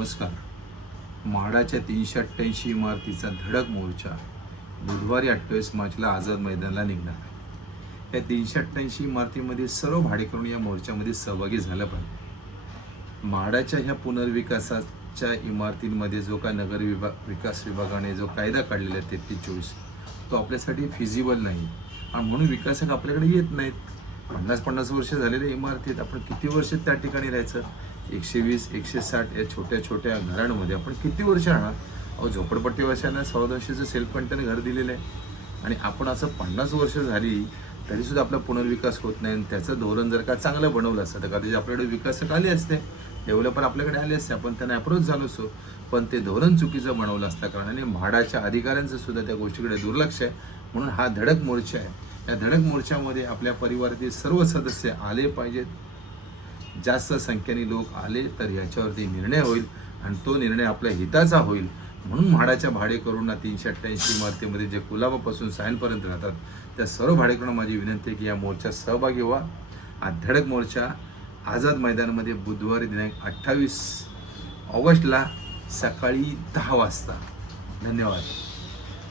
नमस्कार. म्हाडाच्या तीनशे अठ्ठ्याऐंशी इमारतीचा धडक मोर्चा बुधवारी अठ्ठावीस मार्चला आझाद मैदानाला निघणार आहे. या तीनशे अठ्ठ्याऐंशी इमारतीमध्ये सर्व भाडेकरून या मोर्चामध्ये सहभागी झालं पाहिजे. म्हाडाच्या ह्या पुनर्विकासाच्या इमारतींमध्ये जो काय नगर विभाग विकास विभागाने जो कायदा काढलेला आहे तेहतीस चोवीस तो आपल्यासाठी फिजिबल नाही. आणि म्हणून विकासक आपल्याकडे येत नाहीत. पन्नास पन्नास वर्ष झालेल्या इमारतीत आपण किती वर्ष त्या ठिकाणी राहायचं? एकशे वीस एकशे साठ या छोट्या छोट्या घरांमध्ये आपण किती वर्ष राहणार? अहो झोपडपट्टीवाशांना सव्वा दोनशेचं सेल्फ कंटेन घर दिलेलं आहे. आणि आपण असं पन्नास वर्ष झाली तरीसुद्धा आपला पुनर्विकास होत नाही आणि त्याचं धोरण जर का चांगलं बनवलं असतं तर कदाचित आपल्याकडे विकासक आले असते. डेव्हलपर आपल्याकडे आले असते आपण त्यांना अप्रोच झालो असतो. पण ते धोरण चुकीचं बनवलं असतं कारणाने म्हाडाच्या अधिकाऱ्यांचं सुद्धा त्या गोष्टीकडे दुर्लक्ष आहे. म्हणून हा धडक मोर्चा आहे. या धडक मोर्चामध्ये आपल्या परिवारातील सर्व सदस्य आले पाहिजेत. जास्त संख्येने लोक आले तर ह्याच्यावरती निर्णय होईल आणि तो निर्णय आपल्या हिताचा होईल. म्हणून म्हाडाच्या भाडेकरूंना तीनशे अठ्ठ्याऐंशी इमारतीमध्ये जे कुलाबापासून सायनपर्यंत राहतात त्या सर्व भाडेकरूंना माझी विनंती आहे की या मोर्चात सहभागी व्हा. हा धडक मोर्चा आझाद मैदानामध्ये बुधवारी दिनांक अठ्ठावीस ऑगस्टला सकाळी दहा वाजता. धन्यवाद.